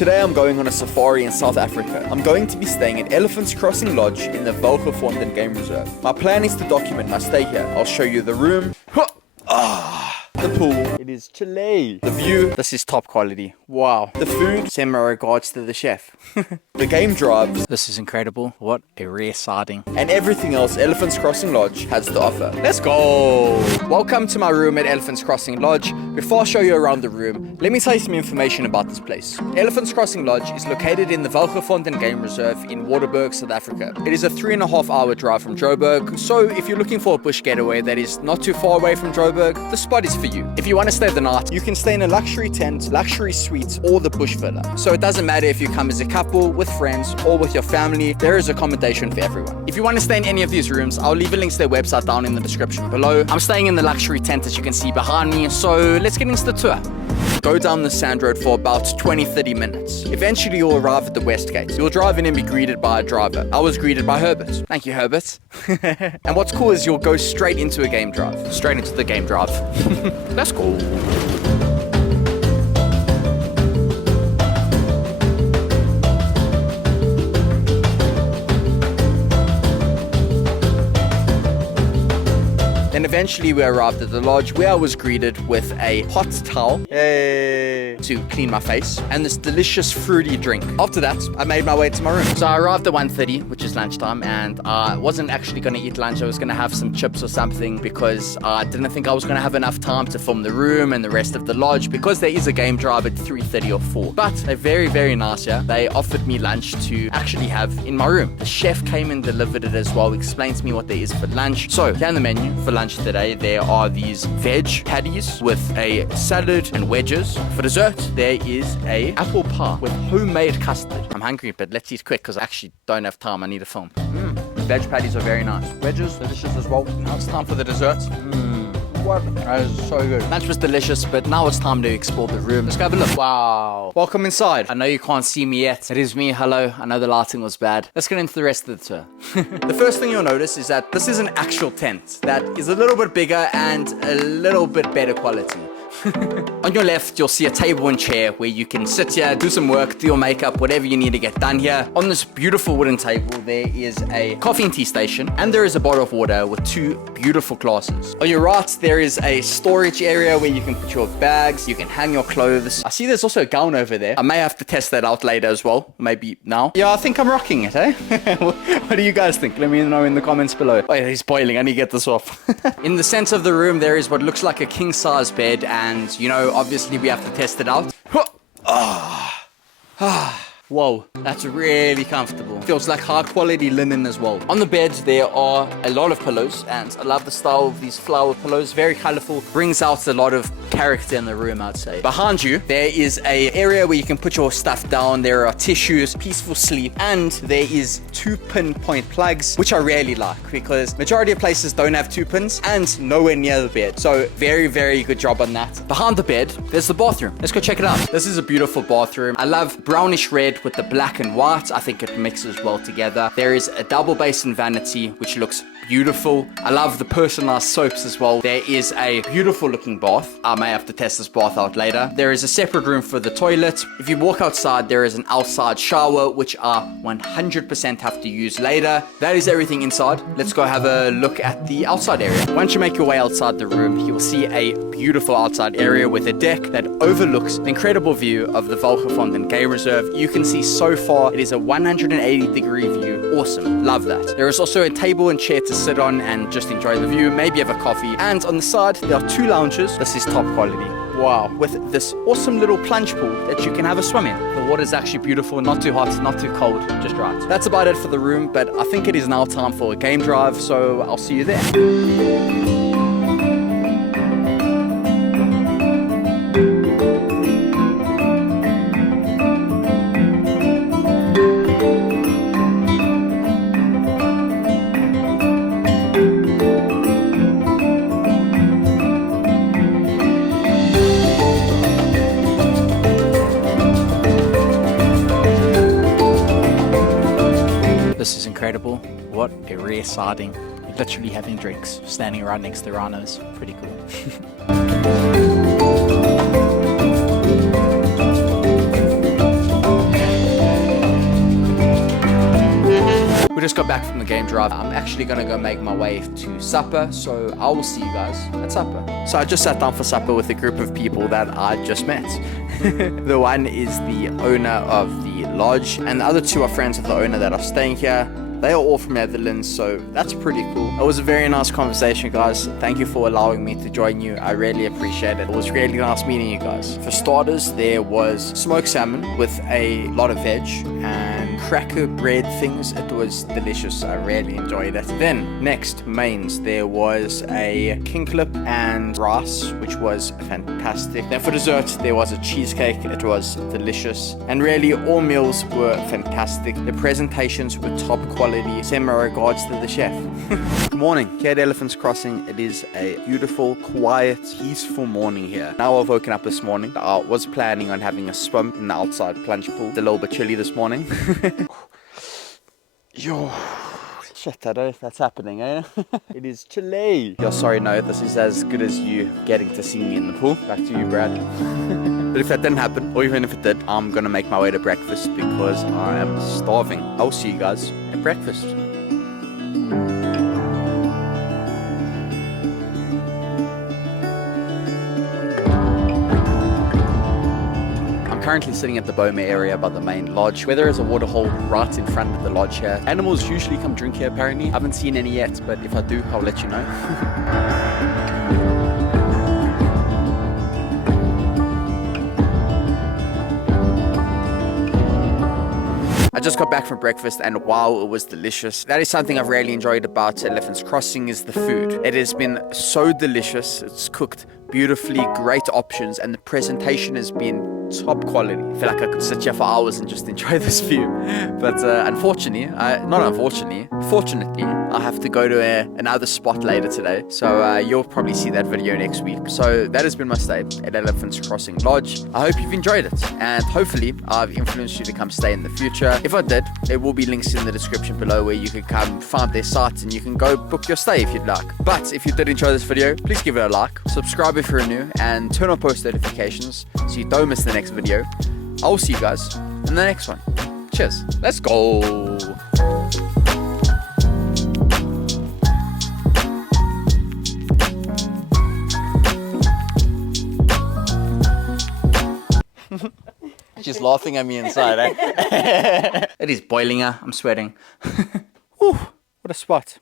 Today I'm going on a safari in South Africa. I'm going to be staying at Elephants Crossing Lodge in the Welgevonden Game Reserve. My plan is to document my stay here. I'll show you the room. The pool. It is chilly. The view. This is top quality. Wow. The food. Send my regards to the chef. The game drives. This is incredible. What a rare sighting. And everything else Elephants Crossing Lodge has to offer. Let's go. Welcome to my room at Elephants Crossing Lodge. Before I show you around the room, let me tell you some information about this place. Elephants Crossing Lodge is located in the Welgevonden Game Reserve in Waterberg, South Africa. It is a 3.5-hour drive from Joburg. So if you're looking for a bush getaway that is not too far away from Joburg, the spot is for you. If you want to stay the night, you can stay in a luxury tent, luxury suites, or the bush villa. So it doesn't matter if you come as a couple, with friends, or with your family, there is accommodation for everyone. If you want to stay in any of these rooms, I'll leave a link to their website down in the description below. I'm staying in the luxury tent as you can see behind me, so let's get into the tour. Go down the sand road for about 20-30 minutes. Eventually you'll arrive at the west gate. You'll drive in and be greeted by a driver. I was greeted by Herbert. Thank you, Herbert. And what's cool is you'll go straight into a game drive. Straight into the game drive. That's cool. And eventually we arrived at the lodge where I was greeted with a hot towel to clean my face and this delicious fruity drink. After that, I made my way to my room. So I arrived at 1:30, which is lunchtime, and I wasn't actually going to eat lunch. I was going to have some chips or something because I didn't think I was going to have enough time to film the room and the rest of the lodge because there is a game drive at 3:30 or 4. But they're very, very nice here. They offered me lunch to actually have in my room. The chef came and delivered it as well, explained to me what there is for lunch. So here on the menu for lunch today, there are these veg patties with a salad and wedges. For dessert, there is a apple pie with homemade custard. I'm hungry, but let's eat quick because I actually don't have time. I need a film. Veg patties are very nice. Wedges, delicious as well. Now it's time for the dessert. What? That is so good. Lunch was delicious, but now it's time to explore the room. Let's go have a look. Wow. Welcome inside. I know you can't see me yet. It is me. Hello. I know the lighting was bad. Let's get into the rest of the tour. The first thing you'll notice is that this is an actual tent that is a little bit bigger and a little bit better quality. On your left, you'll see a table and chair where you can sit here, do some work, do your makeup, whatever you need to get done here. On this beautiful wooden table, there is a coffee and tea station, and there is a bottle of water with 2 beautiful glasses. On your right, there is a storage area where you can put your bags, you can hang your clothes. I see there's also a gown over there. I may have to test that out later as well, maybe now. Yeah, I think I'm rocking it, eh? What do you guys think? Let me know in the comments below. Oh, he's boiling. I need to get this off. In the center of the room, there is what looks like a king-size bed, and, you know, obviously we have to test it out. Whoa, that's really comfortable. Feels like high quality linen as well. On the bed, there are a lot of pillows, and I love the style of these flower pillows. Very colorful, brings out a lot of character in the room, I'd say. Behind you, there is an area where you can put your stuff down. There are tissues, peaceful sleep, and there is 2 pinpoint plugs, which I really like because majority of places don't have 2 pins and nowhere near the bed. So very, very good job on that. Behind the bed, there's the bathroom. Let's go check it out. This is a beautiful bathroom. I love brownish red with the black and white. I think it mixes well together. There is a double basin vanity which looks beautiful. I love the personalized soaps as well. There is a beautiful looking bath. I may have to test this bath out later. There is a separate room for the toilet. If you walk outside, there is an outside shower which I 100% have to use later. That is everything inside. Let's go have a look at the outside area. Once you make your way outside the room, you will see a beautiful outside area with a deck that overlooks an incredible view of the Welgevonden Game Reserve. You can see so far it is a 180-degree view. Awesome. Love that. There is also a table and chair to sit on and just enjoy the view, maybe have a coffee. And on the side, there are 2 lounges. This is top quality. Wow. With this awesome little plunge pool that you can have a swim in. The water is actually beautiful, not too hot, not too cold, just right. That's about it for the room, but I think it is now time for a game drive, so I'll see you there. This is incredible. What a rare sighting. You're literally having drinks, standing right next to rhinos. Pretty cool. We just got back from the game drive. I'm actually gonna go make my way to supper, so I will see you guys at supper. So I just sat down for supper with a group of people that I just met. The one is the owner of the lodge, and the other two are friends of the owner that are staying here. They are all from Netherlands, so that's pretty cool. It was a very nice conversation, guys. Thank you for allowing me to join you. I really appreciate it. It was really nice meeting you guys. For starters, there was smoked salmon with a lot of veg and cracker bread things. It was delicious. I really enjoyed it. Then, next, mains. There was a kingklip and rice, which was fantastic. Then for dessert, there was a cheesecake. It was delicious. And really, all meals were fantastic. The presentations were top quality. Send my regards to the chef. Good morning. Here at Elephants Crossing, it is a beautiful, quiet, peaceful morning here. Now I've woken up this morning. I was planning on having a swim in the outside plunge pool. It's a little bit chilly this morning. Yo. Shit, I don't know if that's happening, eh? It is chilly. Yo, sorry, no, this is as good as you getting to see me in the pool. Back to you, Brad. But if that didn't happen, or even if it did, I'm gonna make my way to breakfast because I am starving. I'll see you guys at breakfast. Currently sitting at the Boma area by the main lodge, where there is a waterhole right in front of the lodge here. Animals usually come drink here apparently. I haven't seen any yet, but if I do, I'll let you know. I just got back from breakfast and wow, it was delicious. That is something I've really enjoyed about Elephants Crossing is the food. It has been so delicious. It's cooked beautifully, great options, and the presentation has been top quality. I feel like I could sit here for hours and just enjoy this view. But fortunately, I have to go to another spot later today. So you'll probably see that video next week. So that has been my stay at Elephants Crossing Lodge. I hope you've enjoyed it. And hopefully I've influenced you to come stay in the future. If I did, there will be links in the description below where you can come find their sites and you can go book your stay if you'd like. But if you did enjoy this video, please give it a like, subscribe if you're new, and turn on post notifications so you don't miss the next video. I'll see you guys in the next one. Cheers. Let's go. She's laughing at me inside, eh? It is boiling. I'm sweating. Whew, what a spot.